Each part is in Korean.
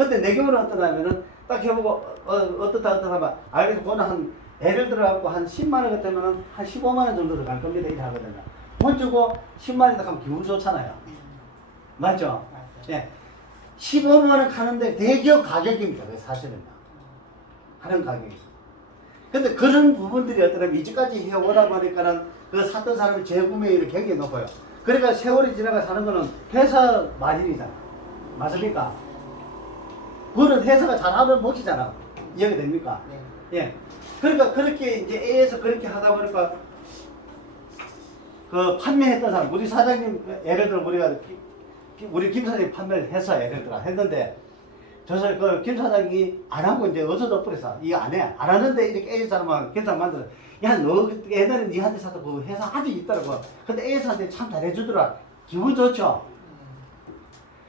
근데 내 경우는 어떠냐면은 딱 해보고 어떻다 하면 알겠어. 그거는 한 예를 들어갖고 한 10만 원 같으면은 한 15만 원 정도로 갈 겁니다. 이렇게 하거든요. 돈 주고 10만 원이다 하면 기분 좋잖아요. 맞죠? 예. 15만 원 하는데 대기업 가격입니다. 그게 사실은. 하는 가격이. 근데 그런 부분들이 어떠냐면 이제까지 해오다 보니까는 그 샀던 사람의 재구매율이 굉장히 높아요. 그러니까 세월이 지나가 사는 거는 회사 마진이잖아. 맞습니까? 그거는 회사가 잘하는 몫이잖아. 이해가 됩니까? 네. 예. 그러니까 그렇게 이제 A에서 그렇게 하다 보니까 그 판매했던 사람, 우리 사장님 예를 들어 우리 김 사장님 판매를 해서 예를 들어 했는데 저서 그 김 사장이 안 하고 이제 어서도 버려서 이거 안 해. 안 하는데 이렇게 A 사람은 괜찮 만들어. 야, 너 옛날에 니한테 샀던 그 회사 아직 있더라고. 근데 A사한테 참 잘해주더라. 기분 좋죠?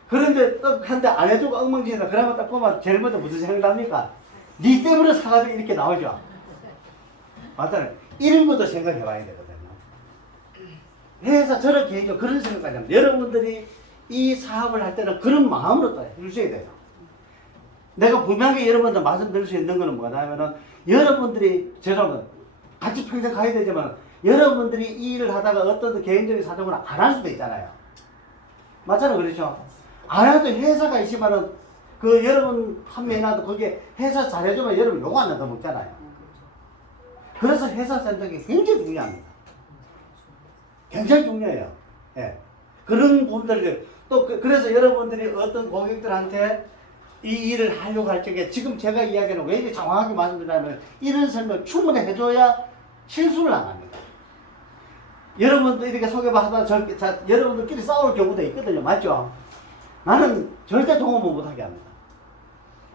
그런데 딱 한데 안 해주고 엉망진다. 그러면 딱 보면 제일 먼저 무슨 생각납니까? 니 때문에 사가지고 이렇게 나오죠. 맞잖아요. 이런 것도 생각해 봐야 되거든요. 회사 저렇게 해줘. 그런 생각까지 합니다. 여러분들이 이 사업을 할 때는 그런 마음으로 또 해주셔야 돼요. 내가 분명히 여러분들 말씀드릴 수 있는 거는 뭐냐면은 여러분들이 죄송합니다. 같이 평생 가야 되지만 여러분들이 이 일을 하다가 어떤 개인적인 사정으로 안 할 수도 있잖아요. 맞잖아요. 그렇죠? 안 해도 회사가 있지만은 그 여러분 판매해놔도 그게 회사 잘해주면 여러분 요거 안 넣어 먹잖아요. 그래서 회사 선택이 굉장히 중요합니다. 굉장히 중요해요. 예. 그런 분들이 또 그래서 여러분들이 어떤 고객들한테 이 일을 하려고 할 적에 지금 제가 이야기하는 왜 이렇게 정확하게 말씀드리냐면 이런 설명 충분히 해줘야 실수를 안 합니다. 여러분도 이렇게 소개받아서 여러분들끼리 싸울 경우도 있거든요. 맞죠? 나는 절대 동업을 못하게 합니다.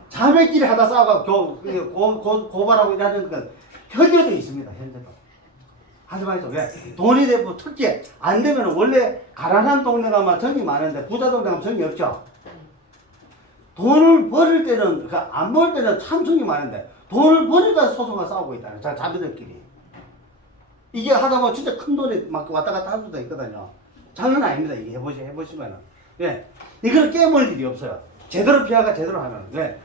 자매끼리 하다 싸워가지고 고발하고 이러는 건 현재도 있습니다. 현재도. 하지 마세요. 왜? 돈이 되고 특히 안 되면 원래 가난한 동네 가면 정이 많은데 부자 동네 가면 정이 없죠. 돈을 벌을 때는 안 벌 때는 참 정이 많은데 돈을 벌으니까 소송을 싸우고 있다는 자매들끼리. 이게 하다 보면 진짜 큰 돈이 막 왔다 갔다 할 수도 있거든요. 장난 아닙니다. 이게 해보시면은. 예. 이걸 깨물 일이 없어요. 제대로 비하가 제대로 하면. 왜?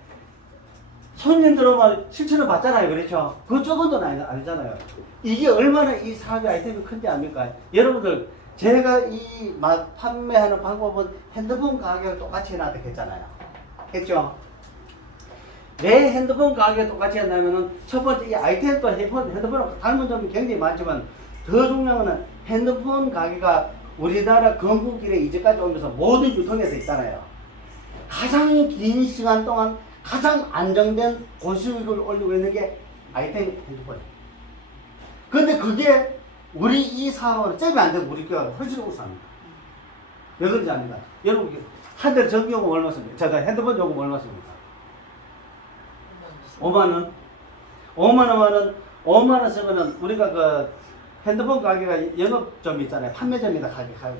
손님들은 실천을 받잖아요. 그렇죠? 그거 적은 돈 아니잖아요. 이게 얼마나 이 사업의 아이템이 큰지 압니까? 여러분들, 제가 이 판매하는 방법은 핸드폰 가격을 똑같이 해놔도 했잖아요. 했죠? 왜 핸드폰 가격을 똑같이 했냐면은 첫 번째 이 아이템도 핸드폰하고 닮은 점이 굉장히 많지만 더 중요한 거는 핸드폰 가격이 우리나라 건국일에 이제까지 오면서 모든 유통에서 있잖아요. 가장 긴 시간 동안 가장 안정된 고수익을 올리고 있는 게 아이템 핸드폰이에요. 근데 그게 우리 이 사업은 잽이 안 되고 우리 교회가 훨씬 우수합니다. 왜 그런지 압니다. 여러분, 한 달 전기 요금 얼마 씁니까? 제가 핸드폰 요금 얼마 씁니까? 5만원? 5만원 쓰면은 우리가 그 핸드폰 가게가 영업점이 있잖아요. 판매점이다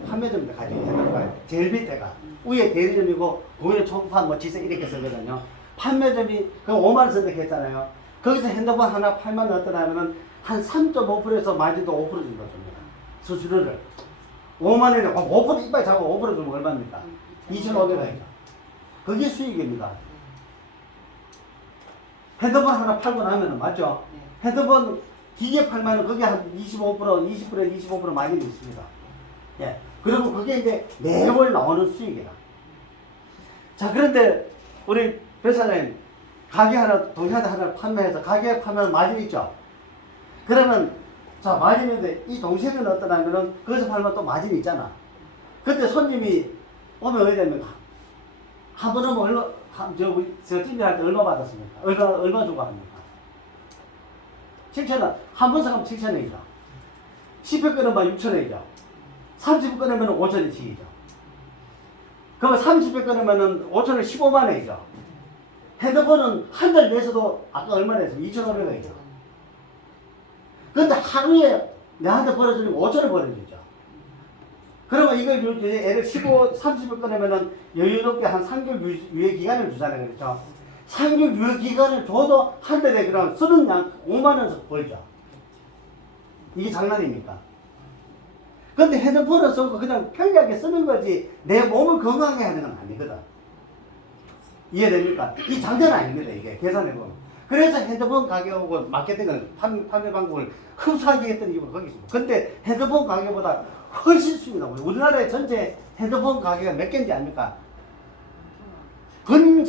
판매점이다 가격이 핸드폰 가게. 제일 밑에가. 위에 대리점이고, 위에 초급판 뭐 지세 이렇게 쓰거든요. 판매점이 그 5만원 쓴다고 했잖아요. 거기서 핸드폰 하나 8만원 어떠냐면은 한 3.5%에서 마진도 5% 정도 줍니다. 수수료를. 5만원에 5% 이빨 잡고 5% 주면 얼마입니까? 2,500원이죠. 그게 수익입니다. 핸드폰 하나 팔고 나면은, 맞죠? 네. 핸드폰 기계 팔면은 그게 한 20% 마진이 있습니다. 예. 그리고 그게 이제 매월 나오는 수익이다. 자, 그런데 우리 배사장님, 가게 하나, 동시에 하나 판매해서 가게 판매하면 마진 있죠? 그러면, 자, 마진인데 이 동시에는 어떠냐면은 거기서 팔면 또 마진이 있잖아. 그때 손님이 오면 어디 됩니까? 한 번 오면 얼마, 저 찜질할 때 얼마 받았습니까? 얼마 주고 합니까? 7,000원. 한 번 사가면 7,000원이죠. 10회 끊으면 6,000원이죠. 30회 끊으면 5,000원씩이죠. 그러면 30회 끊으면 5,000원 15만원이죠. 핸드폰은 한 달 내에서도 아까 얼마 냈어요? 2,500원이죠. 그런데 하루에 내한테 벌어주면 5,000원 벌어주죠. 그러면 이걸 예를 30을 꺼내면은 여유롭게 한 3개월 유예 기간을 주잖아요. 그렇죠? 3개월 유예 기간을 줘도 한 달에 그럼 쓰는 양 5만원 벌죠. 이게 장난입니까? 근데 핸드폰을 쓰고 그냥 편리하게 쓰는 거지 내 몸을 건강하게 하는 건 아니거든. 이해됩니까? 이 장난 아닙니다, 이게. 계산해보면. 그래서 핸드폰 가격하고 마케팅은 판매 방법을 흡사하게 했던 이유가 거기 있습니다. 근데 핸드폰 가격보다 훨씬 수익이 나고요. 우리나라의 전체 핸드폰 가격이 몇 개인지 압니까? 한 6,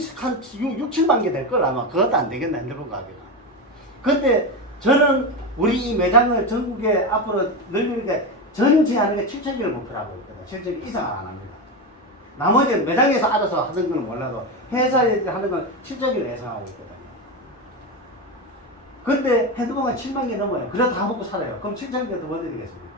7만 개 될 걸 아마. 그것도 안 되겠네, 핸드폰 가격은. 근데 저는 우리 이 매장을 전국에 앞으로 늘리니까 전체 하는 게 7천 개를 목표로 하고 있거든요. 7천 개 이상을 안 합니다. 나머지는 매장에서 알아서 하는 건 몰라도 회사에 하는 건 7천 개를 예상하고 있거든요. 근데 핸드폰가 7만 개 넘어요. 그래도 다 먹고 살아요. 그럼 7천 개도 뭐 드리겠습니까?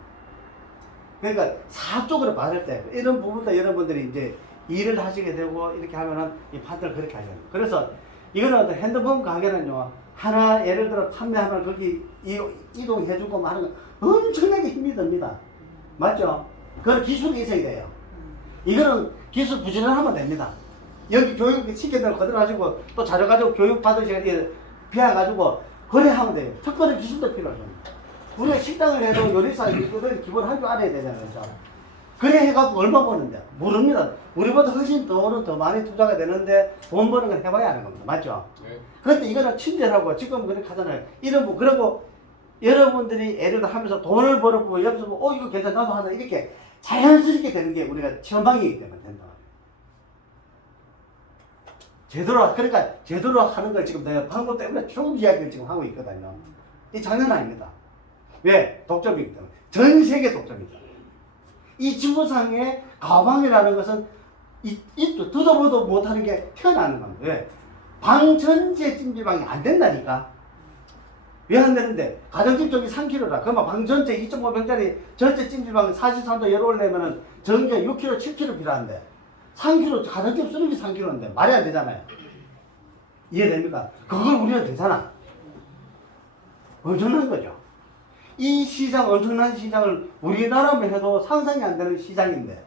그러니까 사적으로 봤을 때 이런 부분도 여러분들이 이제 일을 하시게 되고 이렇게 하면은 이 판단을 그렇게 하셔야 돼요. 그래서 이거는 어떤 핸드폰 가게는요, 하나 예를 들어 판매하면 거기 이동해주고 하는 거 엄청나게 힘이 듭니다. 맞죠? 그건 기술이 있어야 돼요. 이거는 기술 부지런하면 됩니다. 여기 교육 시켜서 그대로 하시고 또 자료 가지고 교육 받으시고 비워가지고 거래하면 돼요. 특별한 기술도 필요하죠. 우리가 식당을 해도 요리사 이거를 기본 할 줄 알아야 되잖아요. 그렇죠? 그래 해갖고 얼마 버는데? 모릅니다. 우리보다 훨씬 더 많이 투자가 되는데 돈 버는 건 해봐야 하는 겁니다. 맞죠? 네. 그런데 이거는 친절하고 지금 그렇게 하잖아요. 이런 거, 그리고 여러분들이 예를 들어 하면서 돈을 벌어보고 옆에서 이거 괜찮아 나도 하자 이렇게 자연스럽게 되는 게 우리가 전방이기 때문에 된다. 그러니까 제대로 하는 걸 지금 내가 방법 때문에 쭉 이야기를 지금 하고 있거든요. 이 장난 아닙니다. 왜? 독점이기 때문에. 전 세계 독점이다. 이 지구상에 가방이라는 것은 듣도 보도 못하는 게 튀어나오는 겁니다. 왜? 방 전체 찜질방이 안 된다니까. 왜 안 되는데? 가정집 쪽이 3kg라. 그러면 방 전체 2.5평짜리 전체 찜질방 43도 열어 올리면은 전기가 6kg, 7kg 필요한데 3kg, 가정집 쓰레기 3kg인데 말이 안 되잖아요. 이해됩니까? 그걸 우리는 되잖아. 엄청난 거죠. 이 시장, 엄청난 시장을 우리나라만 해도 상상이 안 되는 시장인데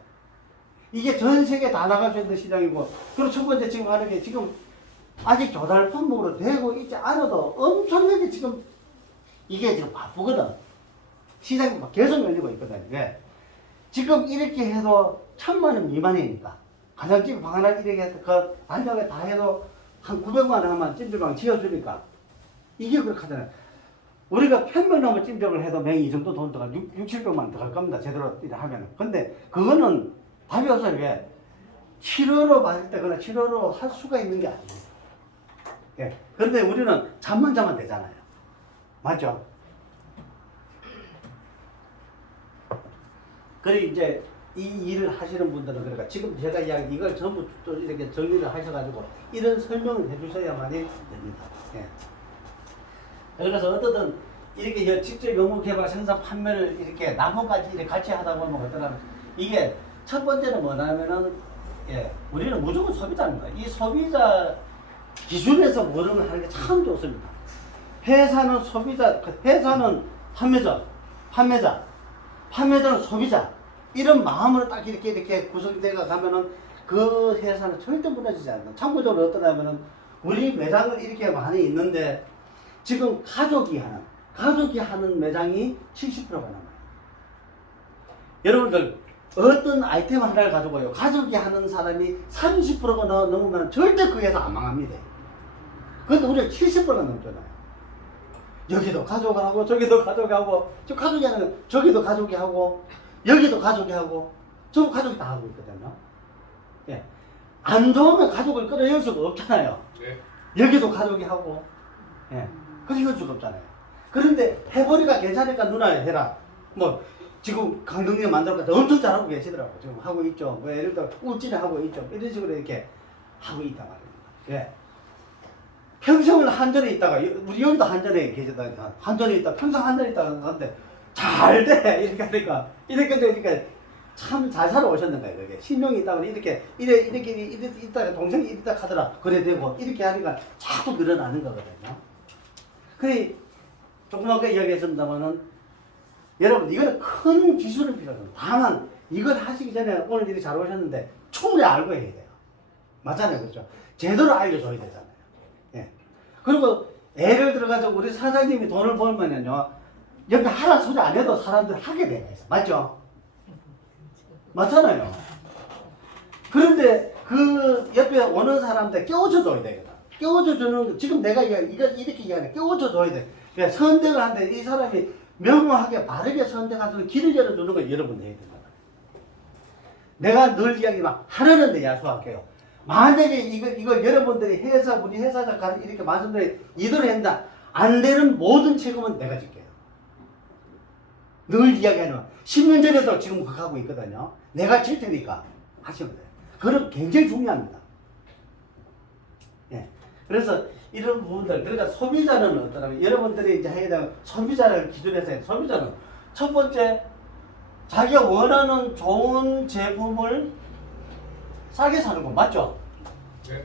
이게 전 세계 다 나갈 수 있는 시장이고, 그리고 첫 번째 지금 하는 게 지금 아직 조달 품목으로 되고 있지 않아도 엄청나게 지금 이게 지금 바쁘거든. 시장이 막 계속 열리고 있거든. 왜? 지금 이렇게 해도 1,000만 원 미만이니까. 가정집 방 하나 이렇게 해서 그 단장에 다 해도 한 900만 원 하면 찜질방 지어주니까. 이게 그렇게 하잖아요. 우리가 편명나무 찜질을 해도 맹 이 정도 돈 들어가 6, 700만 원 들어갈 겁니다. 제대로 하면. 근데 그거는 답이 없어요. 왜? 치료로 받을 때거나 치료로 할 수가 있는 게 아니에요. 예. 그런데 우리는 잠만 자면 되잖아요. 맞죠? 그리고 이제 이 일을 하시는 분들은 그러니까 지금 제가 이야기 이걸 전부 또 이렇게 정리를 하셔가지고 이런 설명을 해주셔야만이 됩니다. 예. 그래서 어떻든 이렇게 직접 연구개발 생산 판매를 이렇게 나무까지 이렇게 같이 하다 보면 어떠냐면 이게 첫 번째는 뭐냐면은 우리는 무조건 소비자입니다. 이 소비자 기준에서 뭐를 하는 게 참 좋습니다. 회사는 소비자, 회사는 판매자는 소비자. 이런 마음으로 딱 이렇게 구성되어 가면은 그 회사는 절대 무너지지 않는다. 참고적으로 어떠냐면은 우리 매장은 이렇게 많이 있는데 지금 가족이 하는 매장이 70%가 남아요. 여러분들 어떤 아이템 하나를 가지고요, 가족이 하는 사람이 30%가 넘으면 절대 그 회사 안 망합니다. 그런데 우리가 70%가 넘잖아요. 여기도 가족이 하고 저기도 가족이 하고 저 가족이 하는 저기도 가족이 하고 여기도 가족이 하고 저 가족이 다 하고 있거든요. 예. 안 좋으면 가족을 끌어낼 수가 없잖아요. 네. 여기도 가족이 하고 그럴 수가 없잖아요. 그런데 해보니까 괜찮으니까 누나 해라. 뭐 지금 강동님 만들었다 엄청 잘하고 계시더라고. 지금 하고 있죠. 뭐 예를 들어 울진에 하고 있죠. 이런 식으로 이렇게 하고 있단 말입니다. 예. 평생을 한전에 있다가 우리 여기도 한전에 계시다가 한전에 있다 평생 한전에 있다가 하는데 잘 돼. 이렇게 하니까 이렇게 참 잘 살아오셨는 거예요. 그게 신용이 있다고 이렇게 있다가 동생이 이렇다 하더라. 그래 되고 이렇게 하니까 자꾸 늘어나는 거거든요. 그래 조금 아까 이야기했습니다만은 여러분 이거는 큰 기술은 필요합니다. 다만 이걸 하시기 전에 오늘 일이 잘 오셨는데 충분히 알고 해야 돼요. 맞잖아요, 그렇죠? 제대로 알려줘야 되잖아요. 예. 그리고 예를 들어가서 우리 사장님이 돈을 벌면요, 옆에 하라 소리 안 해도 사람들 하게 돼요. 맞죠? 맞잖아요. 그런데 그 옆에 오는 사람들 깨워줘 줘야 되거든. 깨워줘 주는 거, 지금 내가 이거 이렇게 이야기해. 깨워줘 줘야 돼. 그러니까 선택을 하는데 이 사람이 명확하게 바르게 선택할 수 있는 길을 열어주는 거 여러분 해야 된다. 내가 늘 이야기만 하라는 데 약속할게요. 만약에 이거 여러분들이 우리 회사가 이렇게 말씀드리 이대로 한다. 안 되는 모든 책임은 내가 질게요. 늘 이야기하는 10년 전에도 지금 그렇게 하고 있거든요. 내가 질 테니까 하시면 돼요. 그건 굉장히 중요합니다. 예. 그래서 이런 부분들, 그러니까 소비자는 어떠냐면 여러분들이 이제 해야 되는 소비자를 기준해서 해야 소비자는 첫 번째 자기가 원하는 좋은 제품을 싸게 사는 거 맞죠? 네.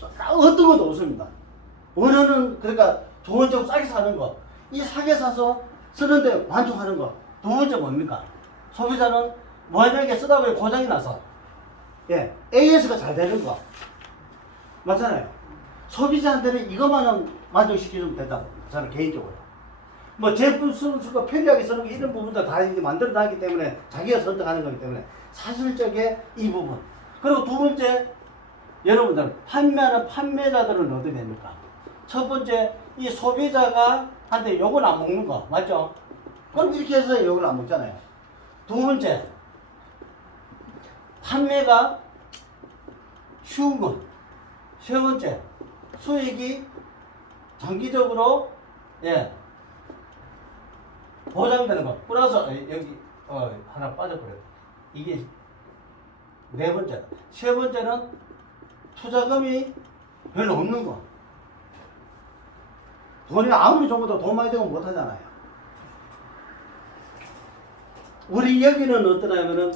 어떤 것도 없습니다. 원하는 그러니까 좋은 제품 싸게 사는 거, 이 싸게 사서 쓰는데 만족하는 거. 두 번째 뭡니까? 소비자는 만약에 쓰다 보니 고장이 나서 AS가 잘 되는 거 맞잖아요. 소비자한테는 이것만은 만족시키면 된다. 저는 개인적으로. 뭐 제품 쓰는 거 편리하게 쓰는 거 이런 부분도 다 이제 만들어 놨기 때문에 자기가 선택하는 거기 때문에 사실적인 이 부분. 그리고 두 번째 여러분들 판매하는 판매자들은 어떻게 됩니까? 첫 번째 이 소비자가 한테 욕을 안 먹는 거 맞죠? 그럼 이렇게 해서 욕을 안 먹잖아요. 두 번째 판매가 쉬운 것. 세 번째 수익이 장기적으로 보장되는 거. 플러스 여기 하나 빠져버려요. 이게 네 번째. 세 번째는 투자금이 별로 없는 거. 돈이 아무리 좋아도 돈 많이 되면 못하잖아요. 우리 여기는 어떠냐면은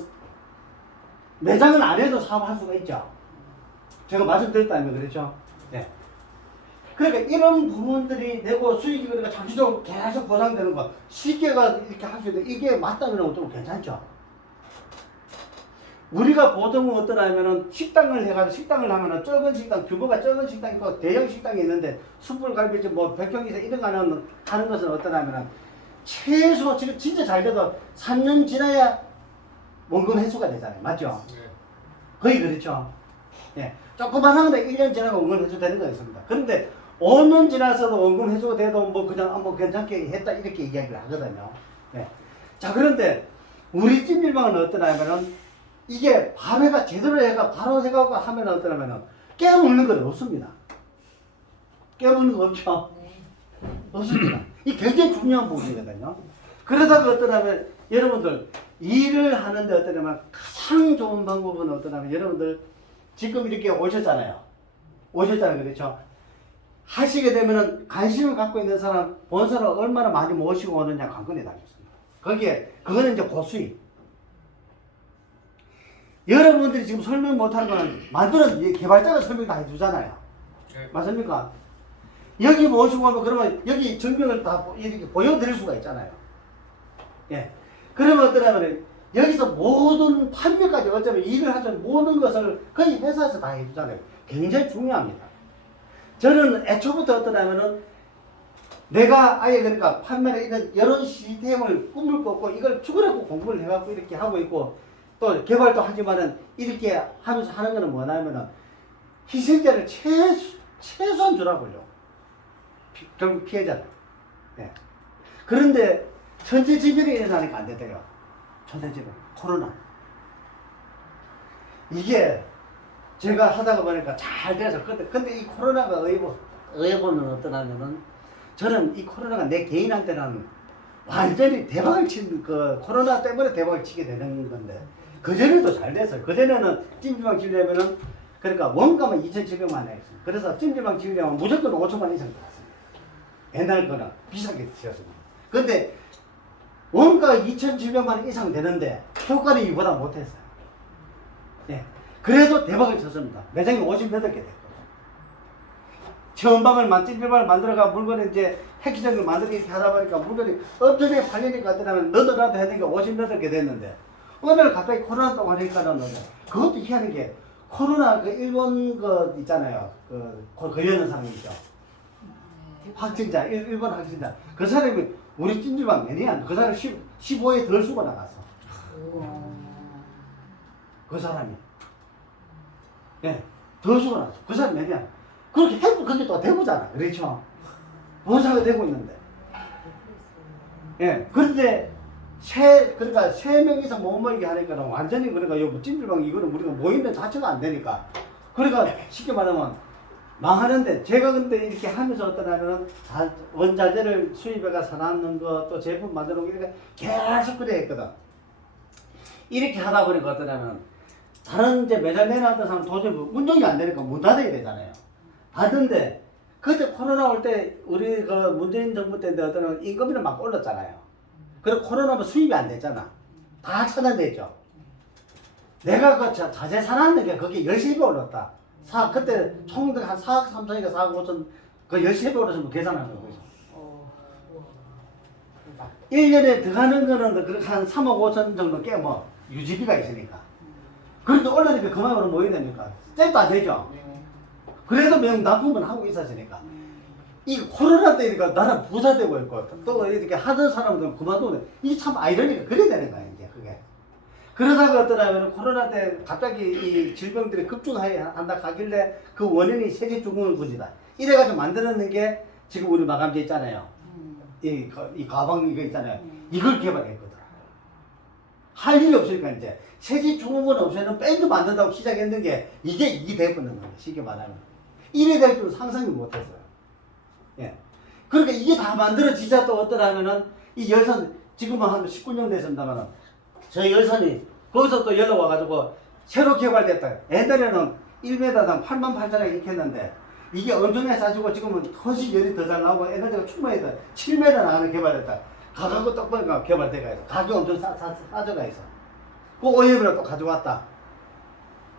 매장은 안 해도 사업할 수가 있죠. 제가 말씀드렸다면 그렇죠. 네. 그러니까 이런 부분들이 되고 수익이 그러니까 장기적으로 계속 보상되는 거 쉽게가 이렇게 할 수 있는 이게 맞다면 좀 괜찮죠. 우리가 보통은 어떠냐면은 식당을 해가지고 식당을 하면은 적은 식당 규모가 적은 식당이 있고 대형 식당이 있는데 숯불갈비집 뭐 100평 이상 이런 거 하는 것은 어떠냐면은 최소 지금 진짜 잘 돼도 3년 지나야 원금 회수가 되잖아요. 맞죠? 네. 거의 그렇죠. 예. 조금만 하는데 1년 지나고 원금 회수 되는 거 있습니다. 그런데 5년 지나서도 원금 회수가 돼도 뭐 그냥 뭐 괜찮게 했다 이렇게 이야기를 하거든요. 예. 자, 그런데 우리 찜질방은 어떠냐면은 이게 발효가 제대로 해가 바로 해가고 하면 어떠냐면은 깨물는 건 없습니다. 깨물는 거 없죠? 없습니다. 이 굉장히 중요한 부분이거든요. 그러다가 어떠냐면 여러분들 일을 하는데 어떠냐면 가장 좋은 방법은 어떠냐면 여러분들 지금 이렇게 오셨잖아요. 그렇죠? 하시게 되면은 관심을 갖고 있는 사람, 본 사람 얼마나 많이 모시고 오느냐 관건이 달렸습니다. 거기에 그거는 이제 고수익. 여러분들이 지금 설명 못하는 거는 만드는 개발자가 설명 다 해주잖아요. 네. 맞습니까? 여기 모시고 오면 그러면 여기 증명을 다 이렇게 보여드릴 수가 있잖아요. 예. 그러면 어떠냐면 여기서 모든 판매까지 어쩌면 일을 하던 모든 것을 거의 회사에서 다 해주잖아요. 굉장히 중요합니다. 저는 애초부터 어떠냐면은 내가 아예 그러니까 판매를 이런 여러 시스템을 꿈을 꿨고 이걸 죽으라고 공부를 해갖고 이렇게 하고 있고 또 개발도 하지만은 이렇게 하면서 하는 거는 뭐냐면은 희생자를 최소한 주라고요. 결국 피해자들. 네. 그런데 천재지변이 일어나니까 안 되대요. 천재지변. 코로나. 이게 제가 하다가 보니까 잘 돼서 근데 이 코로나가 의해보는 어떠냐면은 저는 이 코로나가 내 개인한테는 완전히 대박을 친 그 코로나 때문에 대박을 치게 되는 건데 그전에도 잘 됐어요. 그전에는 찜질방 지으려면은 그러니까 원가만 2,700만 원 했습니다. 그래서 찜질방 지으려면 무조건 5천만 이상 들었습니다. 옛날 거는 비싸게 지었습니다. 근데 원가가 2,700만 원 이상 되는데 효과는 이보다 못했어요. 예. 그래도 대박을 쳤습니다. 매장이 58개 됐고. 체험방을 찜질방을 만들어가 물건을 이제 획기적으로 만들기 이렇게 하다 보니까 물건이 엄청나게 팔리니까 어떠냐면 너도나도 해야 되니까 58개 됐는데 어느 날 갑자기 코로나 또 오니까는 그것도 희한한 게 코로나 그 일본 그 있잖아요. 그 걸려있는 사람이 있죠. 확진자, 일본 확진자. 그 사람이 우리 찜질방 매니아 그 사람이 15회 덜 쓰고 나갔어. 그 사람이. 예, 더 죽어났어. 그 사람 왜냐? 그렇게 해도 그게 또 대구잖아. 그렇죠? 본사가 되고 있는데. 예, 그런데 그러니까 3명 이상 못 모이게 하니까 완전히 그러니까 요 찜질방 이거는 우리가 모이는 자체가 안 되니까. 그러니까 쉽게 말하면 망하는데 제가 근데 이렇게 하면서 어떤 하면은 원자재를 수입해가 사놨는 거 또 제품 만들어 놓고 이렇게 계속 그래 했거든. 이렇게 하다 보니까 어떤 하면 다른 이제 매장 내놨던 사람 도저히 운동이 안 되니까 문 닫아야 되잖아요. 닫는데 그때 코로나 올 때 우리 그 문재인 정부 때인데 어떤 임금이는 막 올랐잖아요. 그리고 코로나면 수입이 안 됐잖아. 다 차단됐죠. 내가 그 자재 사놨는 게 그게 10배 올랐다. 그때 총 한 4억 3천인가 4억 5천 그 10배 올랐으면 계산하는 거죠. 1년에 들어가는 거는 그렇게 한 3억 5천 정도 꽤 뭐 유지비가 있으니까. 그런데 올라니까 그만으로 모여야 됩니까? 잽도 안 되죠. 그래도 납품은 하고 있었으니까. 이 코로나 때니까 나는 부자되고 있고 또 이렇게 하던 사람들은 그만두고 이게 참 아이러니까 그래야 되는 거야 이제 그게. 그러다가 어떠냐면 코로나 때 갑자기 이 질병들이 급증한다 하길래 그 원인이 세계 중흥군이다. 이래가지고 만들어낸 게 지금 우리 마감재 있잖아요. 이 가방 이거 있잖아요. 이걸 개발했거든. 할 일이 없으니까 이제 세계 중흥군 없애는 밴드 만든다고 시작했는 게 이게 돼버리는 거예요. 쉽게 말하면. 이래 될 줄 상상이 못했어요. 예. 그러니까 이게 다 만들어지자 또 어떠냐면은 이 열선 지금은 한 19년 됐습니다만은 저 열선이 거기서 또 연락 와가지고 새로 개발됐다. 옛날에는 1m당 88,000원 이렇게 했는데 이게 엄청나게 싸지고 지금은 훨씬 열이 더 잘 나오고 에너지가 충분해서 7m 나가는 개발됐다. 가격도 딱 보니까 개발돼가 있어. 가격 엄청 싸져가 있어. 그 오염이랑 또 가져왔다.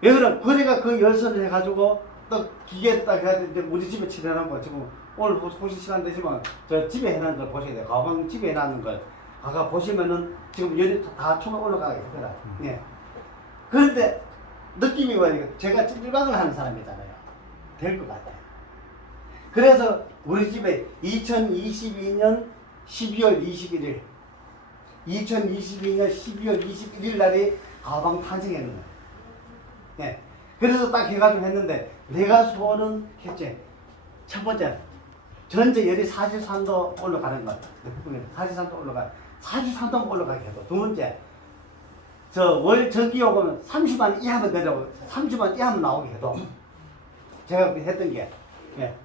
왜 그래? 그래가 그 열선을 해가지고 또 기계를 딱 해가지고 우리 집에 칠해놓은 지금 오늘 보실 시간 되시면 저 집에 해놓은 걸 보셔야 돼요. 가방 집에 해놨는 걸. 아까 보시면은 지금 열이 다 총 올라가게 되더라. 예. 그런데 느낌이 뭐니까 제가 찜질방을 하는 사람이잖아요. 될 것 같아요. 그래서 우리 집에 2022년 12월 21일 2022년 12월 21일 날이 가방 탄생했는 거예요. 예. 그래서 딱 해가지고 했는데 내가 소원은 했지. 첫 번째 전체 열이 43도 올라가는 것. 43도 올라가. 43도 올라가게 해도. 두 번째 저 월 전기요금은 30만 이하면 내려고 30만 이하면 나오게 해도 제가 했던 게 예.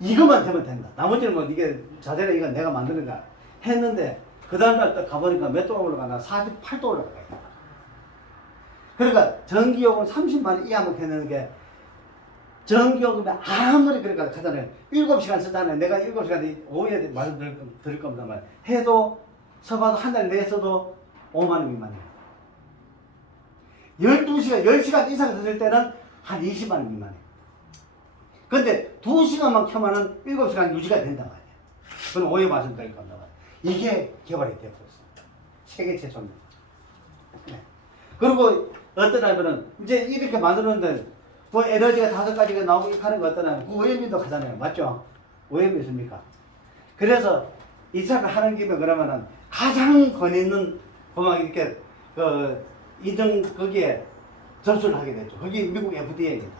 이것만 되면 된다. 나머지는 뭐 이게 자재는 이건 내가 만드는 거야. 했는데 그 다음날 딱 가보니까 몇 도 올라가나 48도 올라가요. 그러니까 전기요금 30만 이하면 했는 게 전기요금이 아무리 그러니까 하잖아요. 7시간 쓰잖아요. 내가 7시간 오후에 말씀드릴 겁니다만 해도 서봐도 한 달 내에서도 5만 원 미만이에요. 12시간, 10시간 이상 썼을 때는 한 20만 원 미만이에요. 근데 2시간만 켜면은 7시간 유지가 된단 말이에요. 그건 오해 말씀드릴 겁니다. 이게 개발이 되어버렸습니다. 세계 최초입니다. 네. 그리고 어떠냐면은 이제 이렇게 만드는데 그 에너지가 5가지가 나오고 이렇게 하는 거 어떠냐면 그 오염비도 하잖아요. 맞죠? 오염이 있습니까? 그래서 이 사람 하는 김에 그러면은 가장 권위 있는 그만 이렇게 그 인증 거기에 접수를 하게 됐죠. 그게 미국 FDA입니다.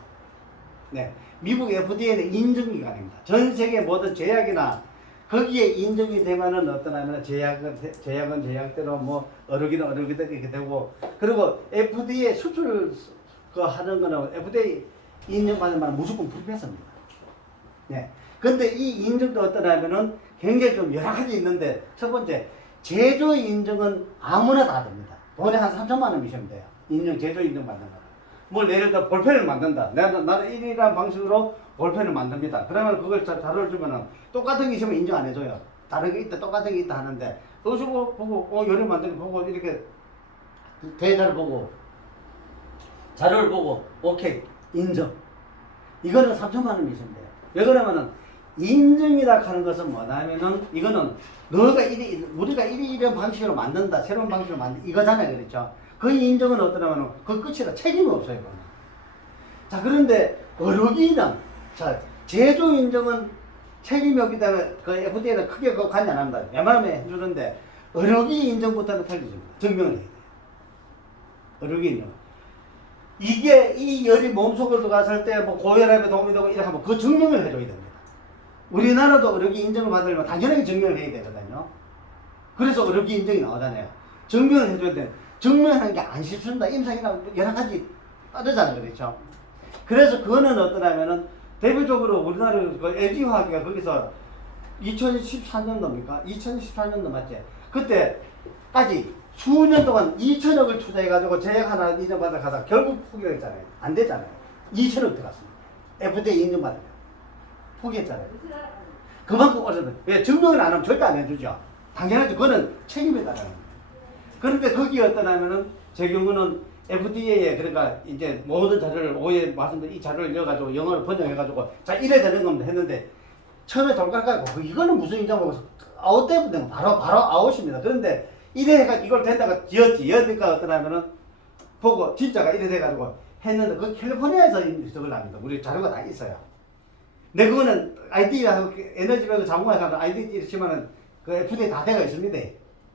네. 미국 FDA는 인증기관입니다. 전 세계 모든 제약이나 거기에 인증이 되면은 어떠냐면 제약은 제약대로 뭐 어르기는 어르기대로 이렇게 되고 그리고 FDA 수출 그 하는 거는 FDA 인증받으면 무조건 불패습니다. 네. 근데 이 인증도 어떠냐면은 굉장히 좀 여러 가지 있는데 첫 번째 제조 인증은 아무나 다 됩니다. 돈에 한 3천만 원 미시면 돼요. 인증 제조 인증 받는 거. 뭐 예를 들어 볼펜을 만든다. 나는 1이라는 방식으로 볼펜을 만듭니다. 그러면 그걸 자료를 주면은 똑같은 게 있으면 인정 안 해줘요. 다른 게 있다, 똑같은 게 있다 하는데 그거 보고 요리 만드는 거 보고 이렇게 데이터를 보고 자료를 보고 오케이 인정. 이거는 3천만 원 미시면 돼요. 왜 그러면은 인증이라 하는 것은 뭐냐면은 이거는 너가 우리가 이런 방식으로 만든다, 새로운 방식으로 만든다 이거잖아요, 그렇죠? 그 인증은 어떠냐면 그 끝이라 책임이 없어요. 그거는. 자 그런데 어르기는 자 제조 인증은 책임이 없기 때문에 그 FDA는 크게 그거 관여 안 합니다. 웬만하면 해주는데 어르기 인증부터는 틀리집니다. 증명을 해야 돼요. 어르기 인증. 이게 이 열이 몸속으로 들어갔을 때 뭐 고혈압에 도움이 되고 이렇게 하면 그 증명을 해줘야 됩니다. 우리나라도 의료기 인정을 받으려면 당연하게 증명을 해야 되거든요. 그래서 의료기 인정이 나오잖아요. 증명을 해줘야 돼. 증명하는 게 안 쉽습니다. 임상이나 여러 가지 따르잖아요. 그렇죠? 그래서 그거는 어떠냐면은 대표적으로 우리나라 그 LG화학이 거기서 2014년도입니까? 2014년도 맞지? 그때까지 수년 동안 2천억을 투자해가지고 제약 하나 인정받아 가다 결국 포기했잖아요. 안 됐잖아요. 2천억 들어갔습니다. FDA 인정받으면. 포기했잖아요. 그만큼 어려워요. 왜? 증명을 안 하면 절대 안 해주죠. 당연하죠. 그거는 책임에 따라요. 그런데 거기 어떠냐면은 제 경우는 FDA에 그러니까 이제 모든 자료를 오해 말씀드린 이 자료를 넣어가지고 영어로 번역해가지고 자 이래 되는 겁니다 했는데 처음에 돌아가고 이거는 무슨 인정하고 아웃 때부터 바로 아웃입니다. 그런데 이래 해가지고 이걸 된다고 지었니까 어떠냐면은 보고 진짜가 이래 돼가지고 했는데 그 캘리포니아에서 저걸 합니다. 우리 자료가 다 있어요. 근데 그거는 ID하고 에너지뱅크 자문에 가면 ID 치면은 그 FDA 다 돼가 있습니다.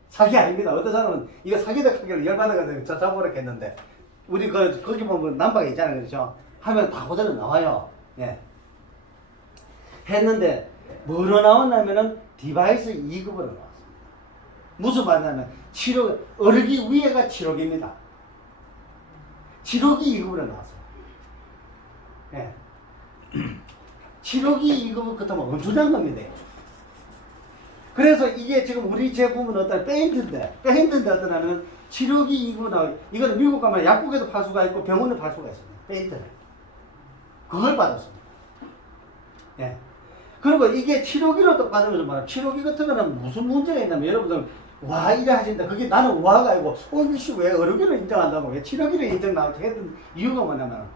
사기 아닙니다. 어떤 사람은 이거 사기다 하기를 열받아가지고 저 잡으라 했는데 우리 거기 보면 남방에 있잖아요. 그렇죠? 하면 다 그대로 나와요. 예. 했는데 뭐로 나왔냐면은 디바이스 2급으로 나왔습니다. 무슨 말이냐면 어르기 위에가 치료기입니다. 치료기 2급으로 나왔어요. 예. 치료기 2급은 그렇다면 엄청난 겁니다. 그래서 이게 지금 우리 제품은 어떤 페인트인데 어떠냐면 치료기 2급으로 나와요. 이거는 미국 가면 약국에도 팔 수가 있고 병원에 팔 수가 있습니다. 페인트를. 그걸 받았습니다. 예. 그리고 이게 치료기로 또 받으면서 말이야. 치료기 같은 거는 무슨 문제가 있냐면 여러분들 와 이래 하신다. 그게 나는 와가 아니고 이씨 왜 의료기로 인정한다고 왜 치료기로 인정 나왔지 했던 이유가 뭐냐면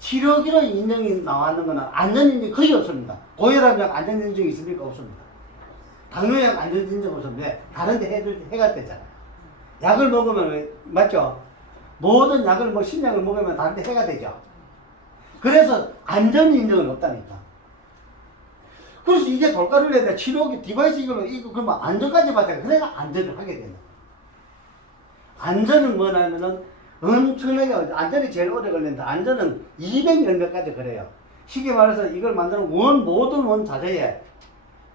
치료기로 인정이 나왔는 거는 안전인증 거의 없습니다. 고혈압약 안전인증이 있습니까? 없습니다. 당뇨약 안전인증 없습니다. 다른 데 해가 되잖아요. 약을 먹으면 왜, 맞죠? 모든 약을 뭐 신약을 먹으면 다른 데 해가 되죠. 그래서 안전인증은 없다니까. 그래서 이게 돌가루를 해야 돼. 치료기 디바이스 이거 그러면 안전까지 받아야 그래야 안전을 하게 된다. 안전은 뭐냐면은 엄청나게 안전이 제일 오래 걸린다. 안전은 200몇 명까지 그래요. 쉽게 말해서 이걸 만드는 모든 원 자재에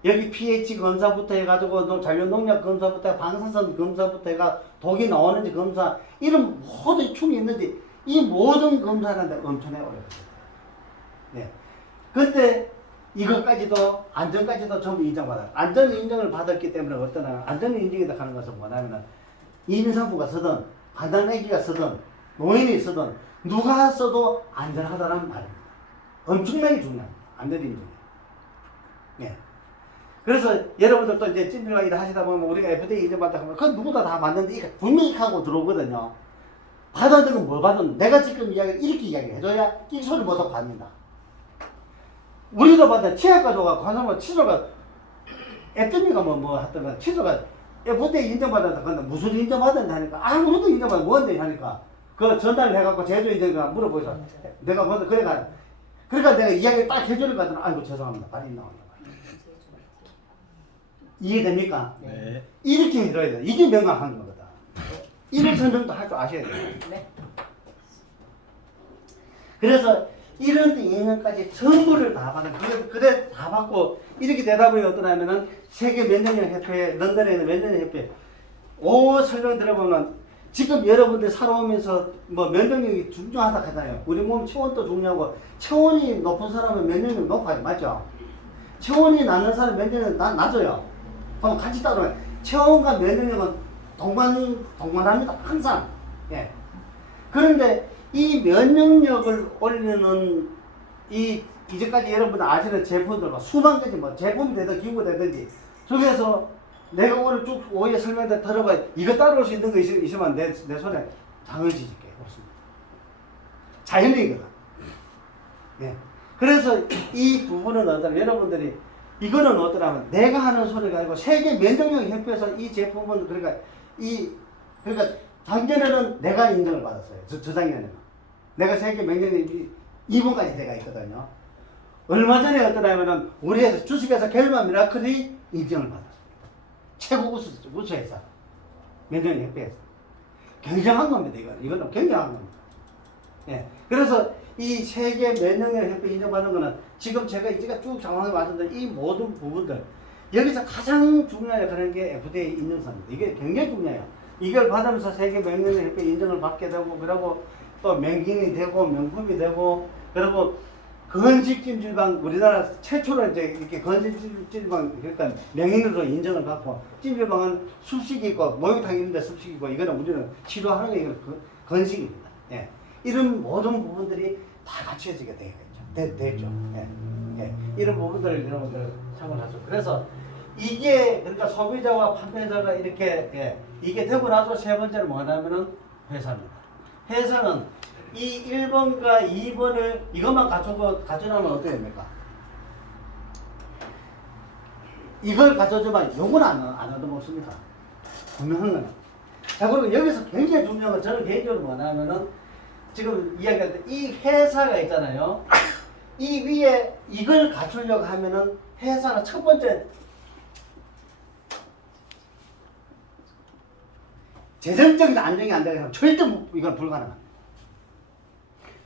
여기 pH 검사부터 해가지고 잔류농약 검사부터 방사선 검사부터 해가 독이 나오는지 검사 이런 모든 충이 있는지 이 모든 검사하는데 엄청나게 오래 걸려요. 네. 근데 이것까지도 안전까지도 전부 인정받아요. 안전 인정을 받았기 때문에 어떠나 안전 인증이다 하는 것은 뭐냐면은 임산부가 쓰든 간단애기가 쓰든 노인이 쓰든 누가 써도 안전하다는 말입니다. 엄청나게 중요합니다. 안전 인증. 예. 그래서 여러분들도 이제 찜질과 일을 하시다 보면 우리가 FDA 인정받다 하면 그건 누구나 다 맞는데 이게 분명히 하고 들어오거든요. 받아든 건 뭐 받은 내가 지금 이야기를 이렇게 이야기해줘야 이 소리 못하고 갑니다. 우리도 봤다 치약과 조가 관상과 치료가 애뜸이가 뭐 하던가 치료가 FDA 인정받았다 근데 무슨 인정받았는지 하니까 아무것도 인정받아 뭔데 하니까 그 전달을 해갖고 제조 인정가 물어보셔 내가 먼저 그러니까 내가 이야기 딱 해주는 거 같더니 아이고 죄송합니다 발이 나온다 이해됩니까? 네. 이렇게 해줘야 돼 이게 명확한 거거든 이런 설명도 할 줄 아셔야 돼요. 네. 그래서 이런 인연까지 전부를 다 받은 그래 다 받고 이렇게 되다 보니 어떠냐면은 세계 면역력 협회 런던에 있는 면역력 협회 설명 들어보면 지금 여러분들 살아오면서 뭐 면역력이 중요하다 하잖아요. 우리 몸 체온도 중요하고 체온이 높은 사람은 면역력이 높아요. 맞죠? 체온이 낮은 사람 면역력이 낮아요. 그럼 같이 따라요. 체온과 면역력은 동반합니다. 항상. 예. 그런데 이 면역력을 올리는 이제까지 여러분들 아시는 제품들 수만 가지 뭐 제품이 되든 기구가 되든지 저기에서 내가 오늘 쭉 오해 설명대 들어봐 이거 따라올 수 있는 거 있으면 내 손에 장어지질게 없습니다. 자연이거든. 예. 그래서 이 부분은 어떠냐 여러분들이 이거는 어떠냐면 내가 하는 소리가 아니고 세계 면역력 협회에서 이 제품은 그러니까 작년에는 내가 인정을 받았어요. 저작년에는. 내가 세계 면역력 2번까지 내가 있거든요. 얼마 전에 어떠냐면은 우리 주식회사 겔마 미라클이 인정을 받았습니다. 최고 우수회사. 면역력 협회에서. 굉장한 겁니다, 이거는 굉장한 겁니다. 예. 그래서 이 세계 면역력협회 인정받는 거는 지금 제가 쭉 장황하게 말씀드린 이 모든 부분들 여기서 가장 중요한 역할을 하는 게 FDA 인증서입니다. 이게 굉장히 중요해요. 이걸 받으면서 세계 면역력협회 인정을 받게 되고 그리고 또 명인이 되고 명품이 되고 그리고 건식찜질방 우리나라 최초로 이제 이렇게 건식찜질방 그러니까 명인으로 인정을 받고 찜질방은 습식이 있고 목욕탕 이런 데 습식이 있고 이거는 우리는 치료하는 게 이건 건식입니다. 예. 이런 모든 부분들이 다 갖춰지게 되겠죠. 예. 예. 이런 부분들 여러분들 참고하죠. 그래서 이게 그러니까 소비자와 판매자가 이렇게 예. 이게 되고 나서 세 번째는 뭐냐면은 회사입니다. 회사는 이 1번과 2번을 이것만 갖춰놓으면 어떻게 됩니까? 이걸 갖춰주면 요건 안 얻어먹습니다. 분명한 거는. 자, 그리고 여기서 굉장히 중요한 건 저는 개인적으로 뭐냐면은 지금 이야기할 때 이 회사가 있잖아요. 이 위에 이걸 갖추려고 하면은 회사는 첫 번째 재정적인 안정이 안 되면 절대 이건 불가능합니다.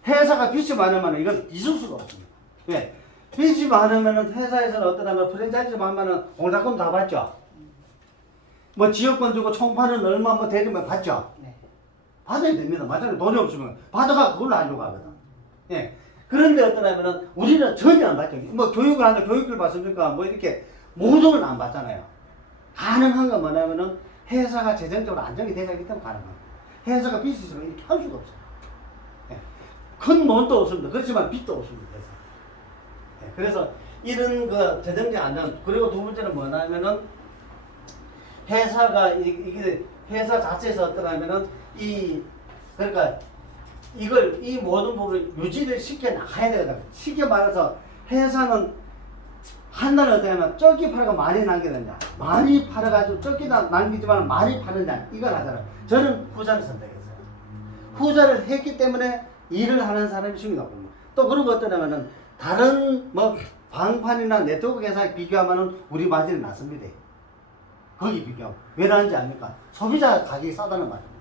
회사가 빚이 많으면 이걸 있을 수가 없습니다. 왜? 빚이 많으면 회사에서는 어떠냐면 프랜차이즈만 하면은 공작금 다 받죠. 뭐 지역권 주고 총파는 얼마 뭐 대리면 받죠. 네. 받아야 됩니다. 맞아요. 돈이 없으면 받아가 그걸로 하려고 하거든. 예. 그런데 어떠냐면은 우리는 전혀 안 받죠. 뭐 교육을 하는데 교육을 받습니까? 뭐 이렇게 모든 걸 안 받잖아요. 가능한 건 뭐냐면은 회사가 재정적으로 안정이 되기 때문에 가능합니다. 회사가 빚이 있으면 이렇게 할 수가 없어요. 큰 돈도 없습니다. 그렇지만 빚도 없습니다. 그래서 이런 그 재정적 안정 그리고 두 번째는 뭐냐면은 회사가 이게 회사 자체에서 어떠냐면은 그러니까 이걸 이 모든 부분을 유지를 시켜 나가야 되거든요. 쉽게 말해서 회사는 한 달에 어떠냐면 적게 팔아가 많이 남기느냐 많이 팔아가지고 적게 남기지만 많이 파느냐 이걸 하잖아요. 저는 후자를 선택했어요. 후자를 했기 때문에 일을 하는 사람이 힘이 높습니다. 또 그런 거 어떠냐면은 다른 뭐 방판이나 네트워크 회사에 비교하면은 우리 마진이 낮습니다. 거기 비교하고 왜 나는지 압니까? 소비자 가격이 싸다는 말입니다.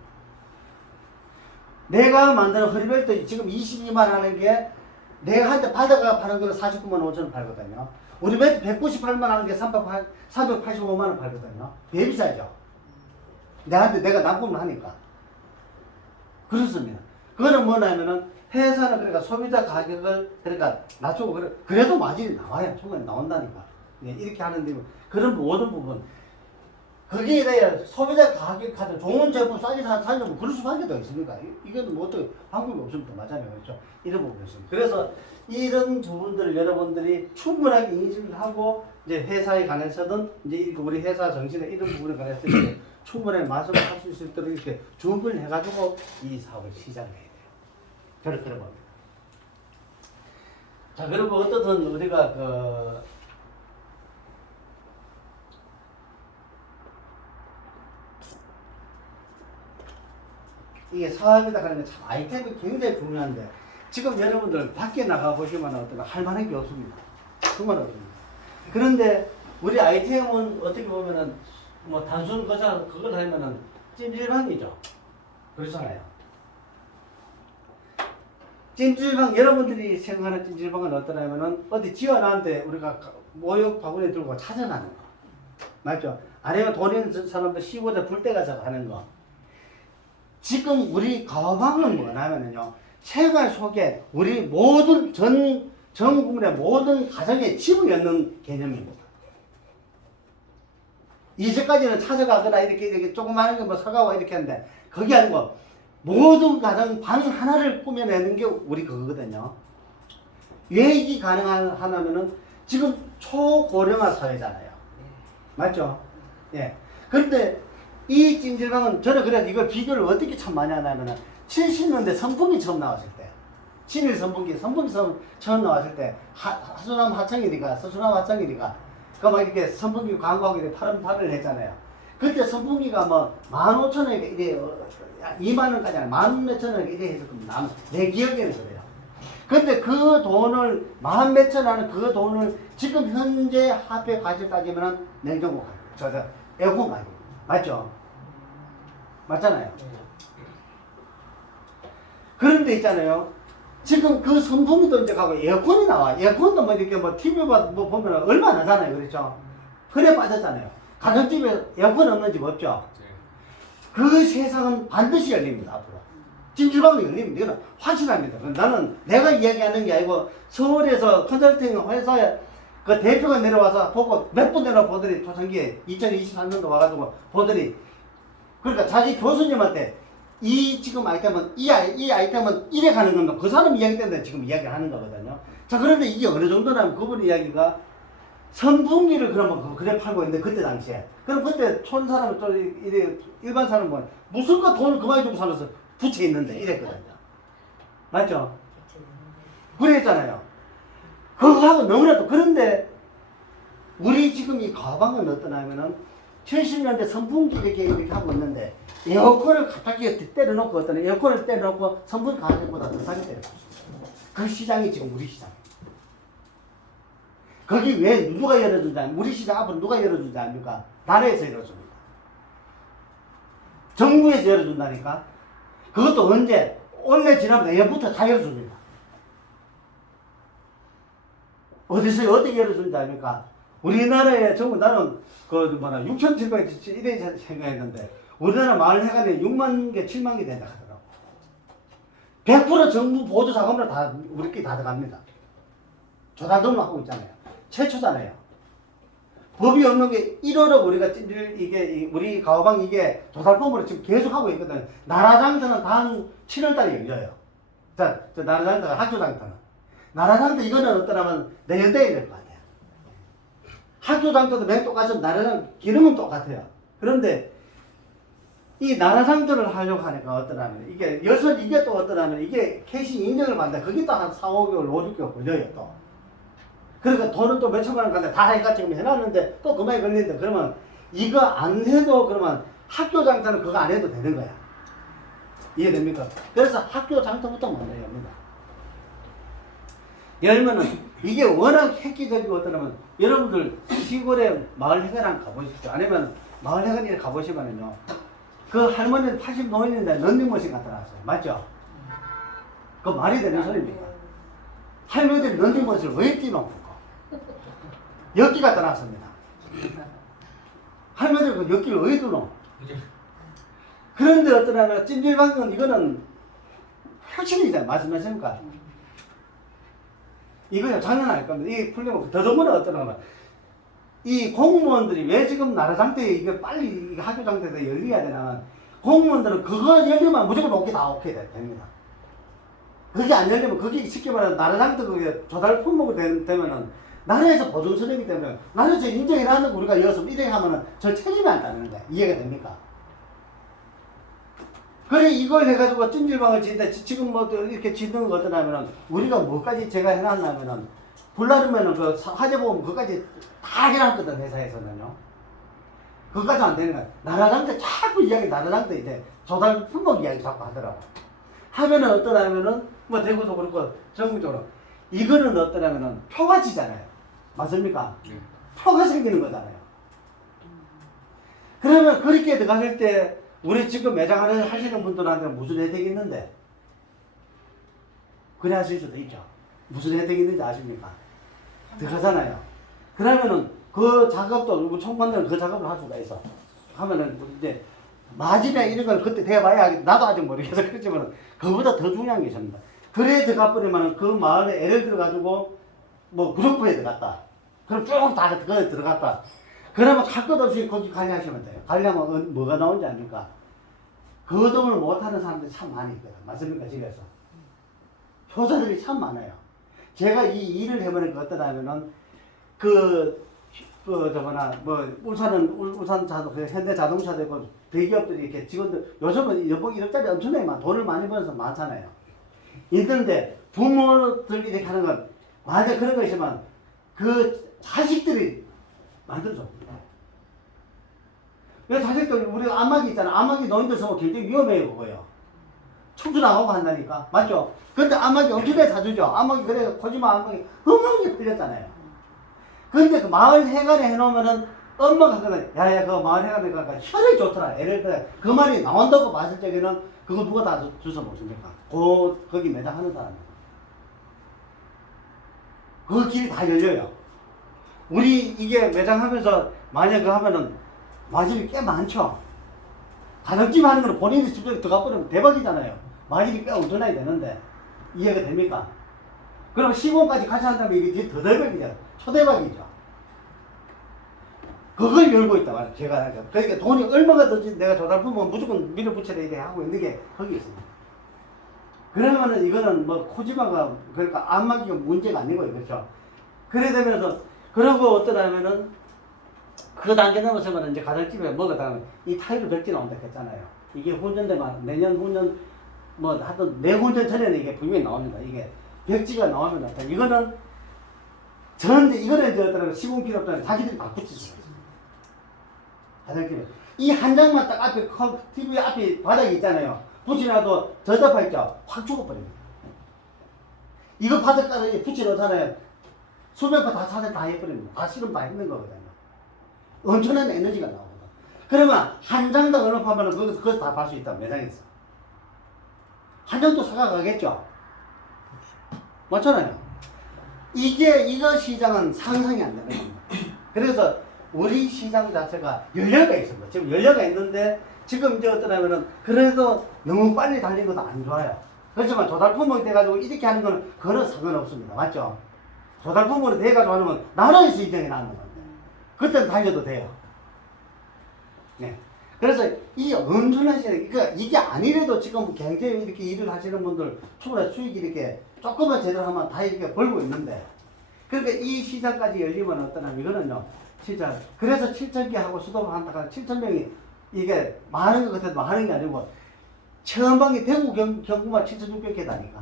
내가 만드는 허리벨트 지금 22만 하는 게 내가 한테 받아가 파는 거는 49만 5천 원 팔거든요. 우리 벨트 198만 하는 게 385만 원 팔거든요. 되게 비싸죠. 내가 납품을 하니까. 그렇습니다. 그거는 뭐냐면은 회사는 그러니까 소비자 가격을 그러니까 낮추고 그래도 마진이 나와요. 중간에 나온다니까. 네, 이렇게 하는데 그런 모든 부분 거기에 대해 소비자 가격 카드 좋은 제품 싸게 사려면 그럴 수밖에 더 있습니까? 이건 뭐 어떻게 방법이 없으면 또 맞잖아요. 그렇죠? 이런 부분이 있습니다. 그래서 이런 부분들을 여러분들이 충분하게 인식을 하고 이제 회사에 관해서든 이제 우리 회사 정신에 이런 부분에 관해서 이제 충분하게 말씀을 할 수 있도록 이렇게 준비를 해가지고 이 사업을 시작해야 돼요. 그런 겁니다. 자, 그리고 어떻든 우리가 이게 사업이다 그러면 참 아이템이 굉장히 중요한데 지금 여러분들 밖에 나가 보시면 어떤 할 만한 게 없습니다. 정말 없습니다. 그런데 우리 아이템은 어떻게 보면은 뭐 단순 그걸 하면은 찜질방이죠. 그렇잖아요. 찜질방 여러분들이 생각하는 찜질방은 어떠냐면은 어디 지어놨는데 우리가 모욕 바구니 들고 찾아가는 거 맞죠? 아니면 돈 있는 사람들 시골에 불때 가서 가는 거. 지금 우리 가방은 뭐냐면요 생활 속에 우리 모든 전 국민의 모든 가정에 집을 여는 개념입니다. 이제까지는 찾아가거나 이렇게 조그마한 거 뭐 사가고 이렇게 하는데 그게 아니고 모든 가정 방 하나를 꾸며내는 게 우리 그거거든요. 왜 이게 가능하냐면은 지금 초고령화 사회잖아요. 맞죠? 예. 그런데 이 찜질방은 저는 그래서 이걸 비교를 어떻게 참 많이 하냐면은 70년대 선풍기 처음 나왔을 때 친일 선풍기 처음 나왔을 때 하수남 하청일이가 서수남 하청일이가 그 막 이렇게 선풍기 광고하고 이렇게 팔을 했잖아요. 그때 선풍기가 뭐 15,000원에 이래 2만 원까지 아니라 10,000원에 이래 해서 내 기억에는 그래요. 근데 그 돈을 10,000원 하는 그 돈을 지금 현재 화폐 가격 따지면은 냉장고 가격, 에어컨 가격 맞죠? 맞잖아요. 그런데 있잖아요. 지금 그 선풍기도 이제 가고 에어컨이 나와. 에어컨도 뭐 이렇게 뭐 TV 뭐 보면 얼마 안 하잖아요. 그렇죠? 그래 빠졌잖아요. 가정집에 에어컨 없는 집 없죠? 그 세상은 반드시 열립니다, 앞으로. 찜질방도 열립니다. 이거는 확실합니다. 나는 내가 이야기하는 게 아니고 서울에서 컨설팅 회사에 그 대표가 내려와서 보고 몇 분 내려와 보더니 초창기에 2023년도 와가지고 보더니 그러니까 자기 교수님한테 이 지금 아이템은 이 아이템은 이래 가는 겁니다. 그 사람 이야기 때문에 지금 이야기를 하는 거거든요. 자, 그런데 이게 어느 정도냐면 그분 이야기가 선풍기를 그러면 그래 팔고 있는데 그때 당시에 그럼 그때 촌 사람은 또 이래 일반 사람은 무슨 거 돈을 그만이 주고 사면서 부채 있는데 이랬거든요. 맞죠? 그랬잖아요. 그거하고 너무나도 그런데 우리 지금 이 가방은 어떠냐면은 70년대 선풍기 이렇게 하고 있는데 에어컨을 갑자기 때려놓고 어떤 에어컨을 때려놓고 선풍기 가격보다 더 싸게 때려놓고 그 시장이 지금 우리 시장. 거기 왜 누가 열어준다? 우리 시장 앞으로 누가 열어준다 합니까? 나라에서 열어줍니다. 정부에서 열어준다니까. 그것도 언제? 원래 지난번 내년부터 다 열어줍니다. 어디서 어떻게 열어준다 합니까? 우리나라에 전부 나는 그 뭐나 6,700 이래 생각했는데 우리나라 마을 회관에 6만 개, 7만 개 된다 하더라고. 100% 정부 보조 자금으로 다 우리끼리 다 들어갑니다. 조달금을 하고 있잖아요. 최초잖아요. 법이 없는 게 1월에 우리가 이게 우리 가오방 이게 조달법으로 지금 계속 하고 있거든. 나라장터는 다음 7월달에 열려요. 자, 저 나라장터가 학교장터는. 나라장터 이거는 어떠냐면 내년대에 될 거 아니야. 학교장터도 맨 똑같은 나라장 기능은 똑같아요. 그런데 이 나라장터를 하려고 하니까 어떠냐면 이게 이게 또 어떠냐면 이게 캐시 인증을 받는다. 그게 또 한 4, 5개월, 5, 6개월 걸려요 또. 그러니까 돈은 또 몇천만 원 간다. 다 해가 지금 해놨는데 또 그만이 걸리는데 그러면 이거 안 해도 그러면 학교 장터는 그거 안 해도 되는 거야. 이해됩니까? 그래서 학교 장터부터 만들어야 합니다. 열면은 이게 워낙 획기적이고 어떠냐면 여러분들 시골에 마을 회관랑 가보십시오. 아니면 마을 회관에 가보시면은요. 그 할머니는 80 노인인데 런닝머신 갖다 놨어요. 맞죠? 그 말이 되는 소리입니까? 할머니들이 런닝머신을 왜 뛰노? 엿기 갖다 놨습니다. 할머니들 그 엿기를 왜 두노? 그런데 어떠냐면 찜질방은 이거는 혁신이잖아요. 말씀하십니까? 이거요 장난 아닐 겁니다. 이게 풀리면 더더구나 어떠냐면 이 공무원들이 왜 지금 나라장터에 이게 빨리 학교장터에 열려야 되냐면 공무원들은 그거 열리면 무조건 오케이 다 오케이 됩니다. 그게 안 열리면 그게 쉽게 말하면 나라장터 그게 조달 품목이 되면은 나라에서 보존서이기 때문에 나라에서 인정이라는 거 우리가 여기서 이렇게 하면은 저 책임이 안 따르는 거야. 이해가 됩니까? 그래 이걸 해가지고 찜질방을 짓는데 지금 뭐 이렇게 짓는 거 어떠냐면은 우리가 뭐까지 제가 해놨냐면은 불나르면은 그 화재 보험 그까지 다 해놨거든 회사에서는요. 그까지 안 되는 거야. 나라장터 자꾸 이야기 나라장터 이제 조달 품목 이야기 자꾸 하더라고. 하면은 어떠냐면은 뭐 대구도 그렇고 전국적으로 이거는 어떠냐면은 표가 지잖아요. 맞습니까? 표가 생기는 거잖아요. 그러면 그렇게 들어갔을 때 우리 지금 매장 하시는 분들한테 무슨 혜택이 있는데? 그래 하실 수도 있죠. 무슨 혜택이 있는지 아십니까? 들어가잖아요. 그러면은 그 작업도, 총관들은 그 작업을 할 수가 있어. 하면은 이제 마진이나 이런 걸 그때 대봐야 하겠다. 나도 아직 모르겠어. 그렇지만 그거보다 더 중요한 게 있습니다. 그래 들어가버리면 그 마을에 예를 들어가지고 뭐 그룹부에 들어갔다. 그럼 쭉 다 그거에 들어갔다. 그러면 갈 것 없이 거기 관리하시면 돼요. 관리하면 뭐가 나오는지 압니까? 거동을 못하는 사람들이 참 많이 있거든. 맞습니까? 집에서. 효자들이 참 많아요. 제가 이 일을 해보니까 어떠냐면은 울산 현대 자동차도 있고 대기업들이 이렇게 직원들 요즘은 여보 일자리 엄청나게 돈을 많이 벌어서 많잖아요. 있는데 부모들이 이렇게 하는 건 만약 그런 거 있으면 그 자식들이 만들어줘. 왜 자식들 우리 안마기 있잖아. 안마기 노인들 쓰면 굉장히 위험해요 그거요. 청주 나가고 한다니까. 맞죠? 근데 안마기 엄청나게 사주죠. 안마기 그래 코지마 안마기 어마어마하게 풀렸잖아요. 근데 그 마을 해관에 해놓으면은 엄마가 하거든. 야야 그 마을 해관에 가니까 혈이 좋더라. 예를 들어 그 말이 나온다고 봤을 적에는 그거 누가 다 주워 먹습니까? 거기 매장하는 사람이. 그 길이 다 열려요. 우리 이게 매장하면서 만약에 그거 하면은 마진이 꽤 많죠. 가정집 하는 거는 본인이 직접 들어가 버리면 대박이잖아요. 마진이 꽤 엄청나게 되는데 이해가 됩니까? 그럼 시공까지 같이 한다면 이게 더 대박이죠. 초대박이죠. 그걸 열고 있다 말이에요. 제가 그러니까 돈이 얼마가 더 내가 조달품은 무조건 밀어붙여야 이렇게 하고 있는 게 거기 있습니다. 그러면은 이거는 뭐 코지마가 그러니까 안마기가 문제가 아니고요. 그렇죠? 그래 되면서 그러고 어떠냐면은 그 단계 넘어서면 이제 가정집에 뭐가 다음에 이 타일을 벽지 나온다 했잖아요. 이게 혼전되면 내년 혼전 뭐 하여튼 내 혼전 전에는 이게 분명히 나옵니다. 이게 벽지가 나오면 나타. 이거는 저런데 이거는 이제 어떠냐면 시공 필요 없다는 자기들이 막 붙일 수 있어요. 가정집에 이 한 장만 딱 앞에 TV 앞에 바닥에 있잖아요. 붙여놔도 저접하 있죠. 확 죽어버립니다. 이거 바닥까지 붙여놓잖아요. 수백 번 다 찾아 다 해버립니다. 다 실험 다 했는 거거든요. 엄청난 에너지가 나오거든. 그러면 한 장당 얼마 파면은 그거 다 팔 수 있다. 매장에서. 한 장도 사가가겠죠. 맞잖아요. 이거 시장은 상상이 안 되는 겁니다. 그래서 우리 시장 자체가 연료가 있습니다. 지금 연료가 있는데 지금 이제 어떠냐면은 그래도 너무 빨리 달리는 것도 안 좋아요. 그렇지만 조달품이 돼가지고 이렇게 하는 거는 그런 상관없습니다. 맞죠? 조달품으로 돼가지고 하면 나라에서 시장이 나는 건데 그때는 달려도 돼요. 네. 그래서 이 엄청난 시장, 그러니까 이게 아니래도 지금 굉장히 이렇게 일을 하시는 분들 충분히 수익이 이렇게 조금만 제대로 하면 다 이렇게 벌고 있는데 그러니까 이 시장까지 열리면 어떠냐면 이거는요 진짜 그래서 7,000개 하고 수도를 한다가 7,000명이 이게 많은 것 같아도 많은 게 아니고 체험방이 대구 경구만 7,600개다니까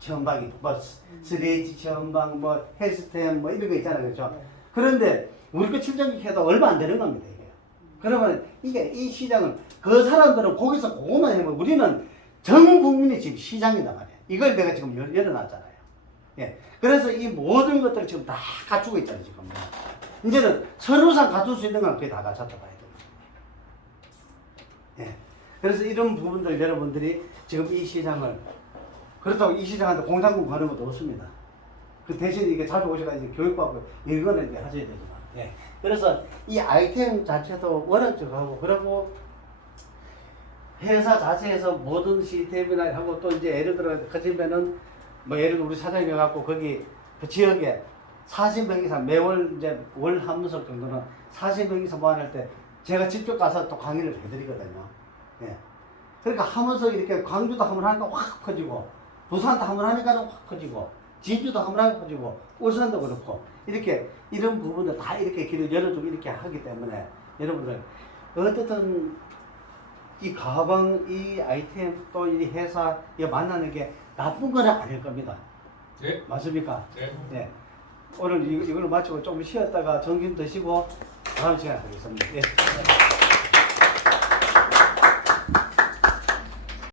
체험방이 뭐 3H 체험방 뭐 헬스템 뭐 이런 거 있잖아요. 그렇죠? 그런데 우리 거 7,000개 해도 얼마 안 되는 겁니다. 이게. 그러면 이게 이 시장은 그 사람들은 거기서 그것만 해면 우리는 전 국민이 지금 시장이단 말이에요. 이걸 내가 지금 열어놨잖아요. 예. 그래서 이 모든 것들을 지금 다 갖추고 있잖아요. 지금. 이제는 서로상 갖출 수 있는 건 거의 다 갖췄다 봐야 됩니다. 예. 그래서 이런 부분들 여러분들이 지금 이 시장을 그렇다고 이 시장한테 공장금 가는 것도 없습니다. 그 대신 이게 자주 오셔가지고 교육받고 이거는 이제 하셔야 되지만. 예. 그래서 이 아이템 자체도 워낙 적하고 그리고 회사 자체에서 모든 시스템이나 하고 또 이제 예를 들어 커지면은 뭐 예를 들어 우리 사장님이 갖고 거기 그 지역에 40명 이상 매월 이제 월 한 문석 정도는 40명 이상 모아낼 때 제가 직접 가서 또 강의를 해드리거든요. 예. 그러니까 하면서 이렇게 광주도 한번 하니까 확 커지고 부산도 한번 하니까 확 커지고 진주도 한번 하니까 커지고 울산도 그렇고 이렇게 이런 부분을 다 이렇게 길을 열어주고 이렇게 하기 때문에 여러분들 어떻든 이 가방, 이 아이템 또 이 회사 이거 만나는 게 나쁜 건 아닐 겁니다. 네. 맞습니까? 네. 네. 오늘 이걸로 마치고 좀 쉬었다가 점심 드시고 다음 시간에 하겠습니다. 예.